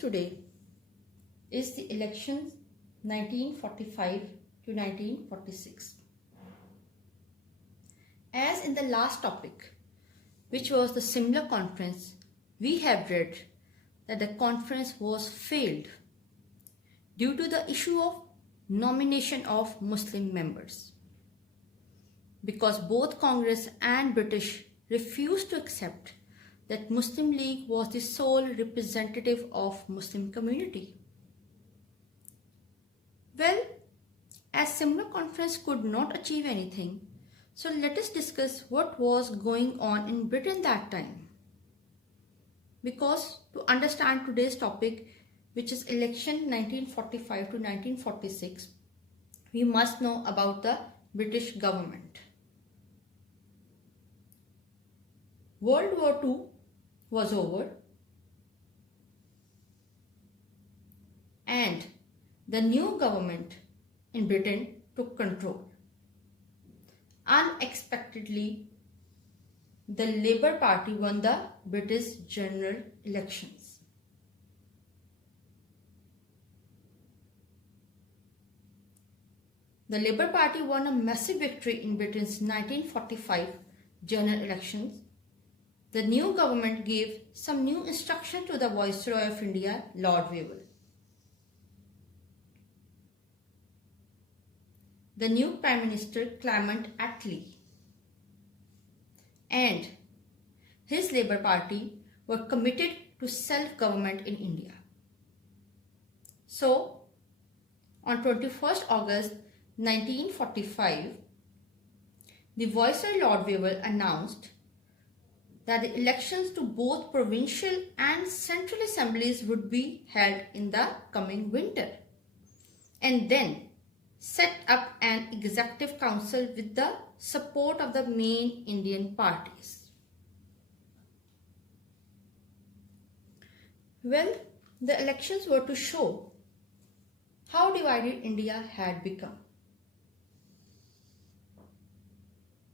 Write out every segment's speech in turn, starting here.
Today is the elections 1945 to 1946. As in the last topic, which was the Simla conference, we have read that the conference was failed due to the issue of nomination of Muslim members, because both Congress and British refused to accept that Muslim League was the sole representative of Muslim community. Well, as Simla conference could not achieve anything, so let us discuss what was going on in Britain that time. Because to understand today's topic, which is election 1945 to 1946, we must know about the British government. World War II was over and the new government in Britain took control. Unexpectedly, the Labour Party won the British general elections. The Labour Party won a massive victory in Britain's 1945 general elections. The new government gave some new instruction to the Viceroy of India, Lord Wavell. The new Prime Minister, Clement Attlee, and his Labour Party were committed to self-government in India. So, on 21st August 1945, the Viceroy Lord Wavell announced that the elections to both provincial and central assemblies would be held in the coming winter, and then set up an executive council with the support of the main Indian parties. Well, the elections were to show how divided India had become.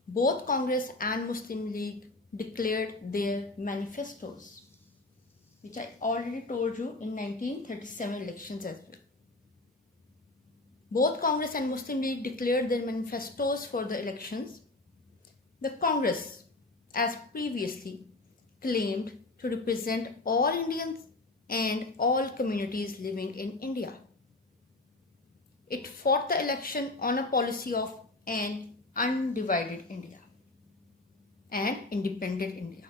Both Congress and Muslim League declared their manifestos, which I already told you in 1937 elections as well. Both Congress and Muslim League declared their manifestos for the elections. The Congress, as previously, claimed to represent all Indians and all communities living in India. It fought the election on a policy of an undivided India and independent India.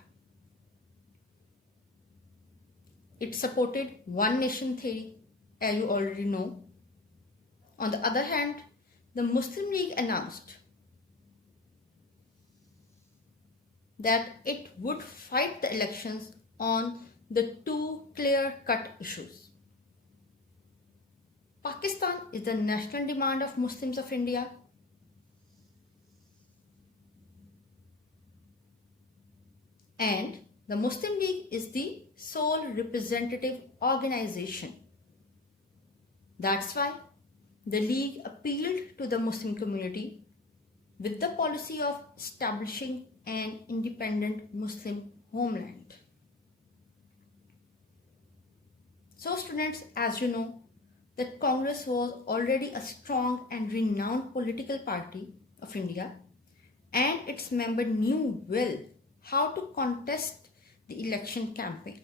It supported one nation theory, as you already know. On the other hand, the Muslim League announced that it would fight the elections on the two clear-cut issues. Pakistan is the national demand of Muslims of India, and the Muslim League is the sole representative organization. That's why the League appealed to the Muslim community with the policy of establishing an independent Muslim homeland. So students, as you know, that Congress was already a strong and renowned political party of India, and its members knew well how to contest the election campaign.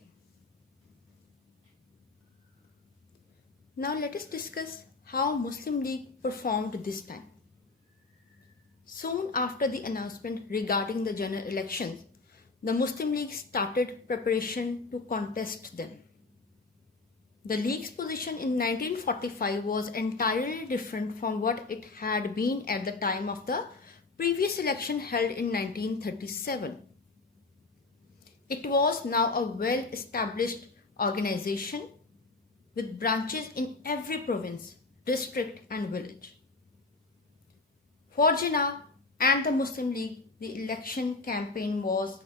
Now let us discuss how Muslim League performed this time. Soon after the announcement regarding the general elections, the Muslim League started preparation to contest them. The League's position in 1945 was entirely different from what it had been at the time of the previous election held in 1937. It was now a well-established organization with branches in every province, district and village. For Jinnah and the Muslim League, the election campaign was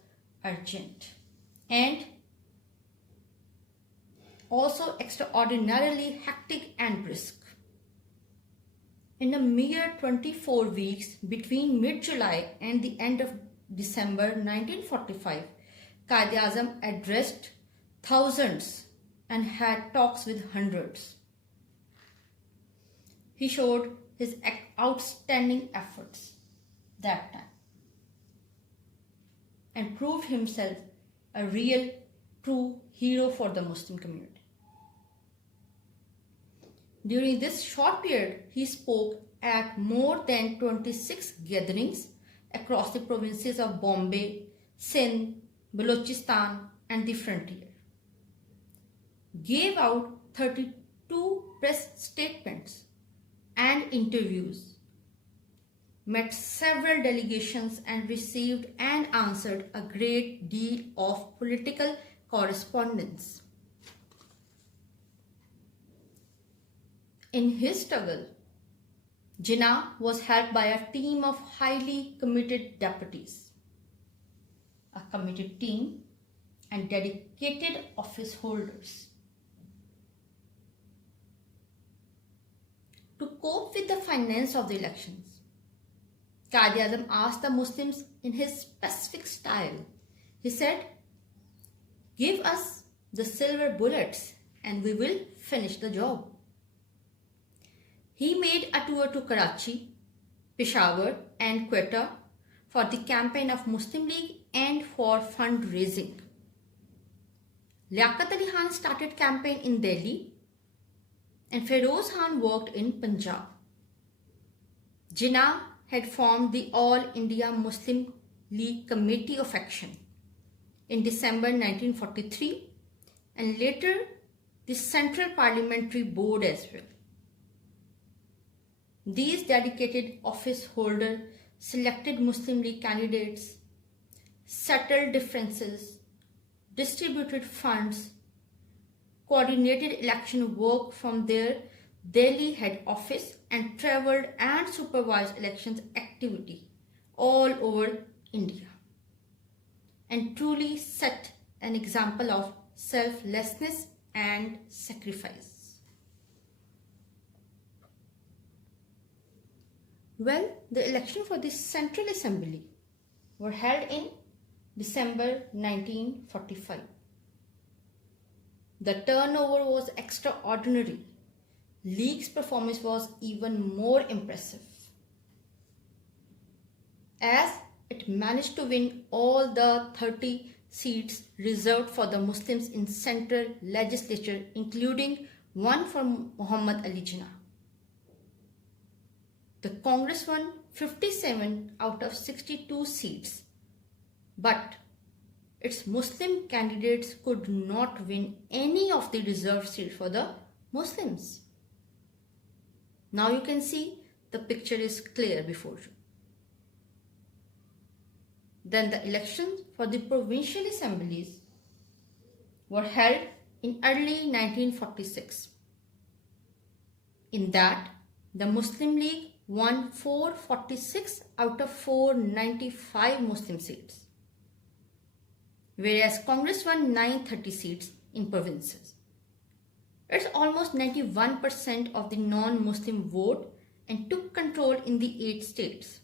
urgent and also extraordinarily hectic and brisk. In a mere 24 weeks between mid-July and the end of December 1945, Quaid-e-Azam addressed thousands and had talks with hundreds. He showed his outstanding efforts that time and proved himself a real, true hero for the Muslim community. During this short period, he spoke at more than 26 gatherings across the provinces of Bombay, Sindh, Balochistan and the frontier. Gave out 32 press statements and interviews, met several delegations and received and answered a great deal of political correspondence. In his struggle, Jinnah was helped by a team of highly committed deputies, a committed team and dedicated office holders. To cope with the finance of the elections, Quaid-e-Azam asked the Muslims in his specific style. He said, "Give us the silver bullets and we will finish the job." He made a tour to Karachi, Peshawar and Quetta for the campaign of Muslim League and for fundraising. Liaquat Ali Khan started campaign in Delhi and Feroz Khan worked in Punjab. Jinnah had formed the All India Muslim League Committee of Action in December 1943 and later the Central Parliamentary Board as well. These dedicated office holders selected Muslim League candidates, settled differences, distributed funds, coordinated election work from their Delhi head office and travelled and supervised elections activity all over India and truly set an example of selflessness and sacrifice. Well, the election for the Central Assembly were held in December 1945. The turnover was extraordinary. League's performance was even more impressive, as it managed to win all the 30 seats reserved for the Muslims in Central Legislature, including one for Muhammad Ali Jinnah. The Congress won 57 out of 62 seats, but its Muslim candidates could not win any of the reserved seats for the Muslims. Now you can see the picture is clear before you. Then the elections for the provincial assemblies were held in early 1946. In that, the Muslim League won 446 out of 495 Muslim seats, whereas Congress won 930 seats in provinces. It's almost 91% of the non-Muslim vote and took control in the 8 states.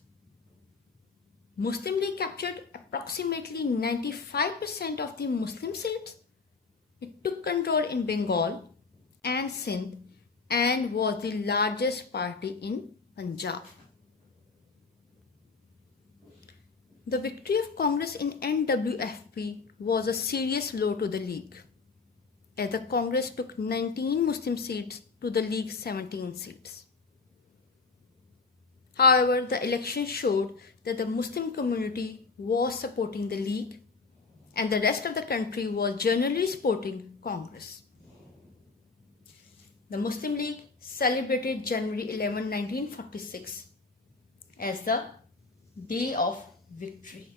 Muslim League captured approximately 95% of the Muslim seats. It took control in Bengal and Sindh and was the largest party in Punjab. The victory of Congress in NWFP was a serious blow to the League, as the Congress took 19 Muslim seats to the League's 17 seats. However, the election showed that the Muslim community was supporting the League and the rest of the country was generally supporting Congress. The Muslim League celebrated January 11, 1946 as the Day of Victory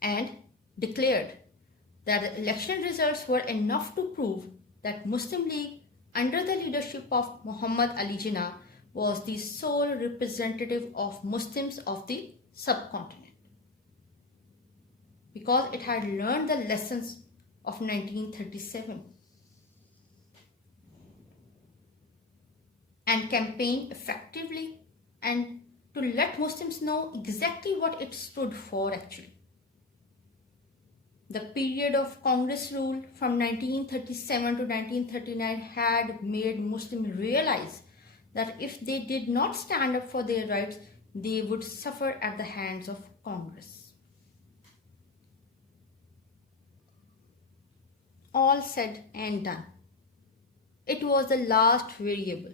and declared that the election results were enough to prove that Muslim League under the leadership of Muhammad Ali Jinnah was the sole representative of Muslims of the subcontinent, because it had learned the lessons of 1937 and campaigned effectively and to let Muslims know exactly what it stood for actually. The period of Congress rule from 1937 to 1939 had made Muslims realize that if they did not stand up for their rights, they would suffer at the hands of Congress. All said and done. It was the last variable.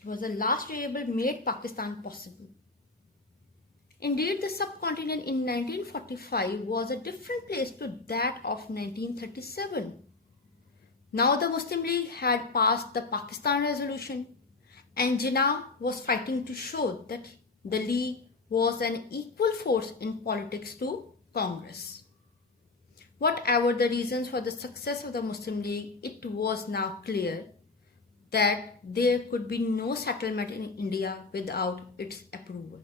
It was the last variable made Pakistan possible. Indeed, the subcontinent in 1945 was a different place to that of 1937. Now the Muslim League had passed the Pakistan resolution, and Jinnah was fighting to show that the League was an equal force in politics to Congress. Whatever the reasons for the success of the Muslim League, it was now clear that there could be no settlement in India without its approval.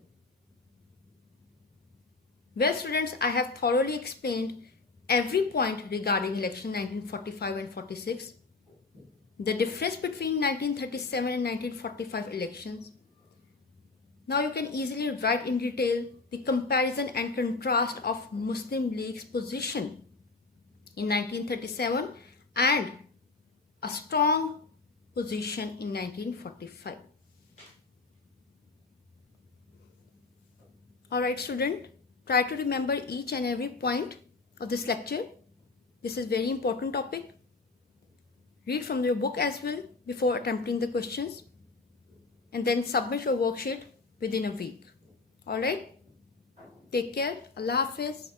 Well, students, I have thoroughly explained every point regarding election 1945 and 46, the difference between 1937 and 1945 elections. Now you can easily write in detail the comparison and contrast of Muslim League's position in 1937 and a strong position in 1945. Alright, student, try to remember each and every point of this lecture. This is very important topic. Read from your book as well before attempting the questions, and then submit your worksheet within a week. Alright, take care. Allah Hafiz.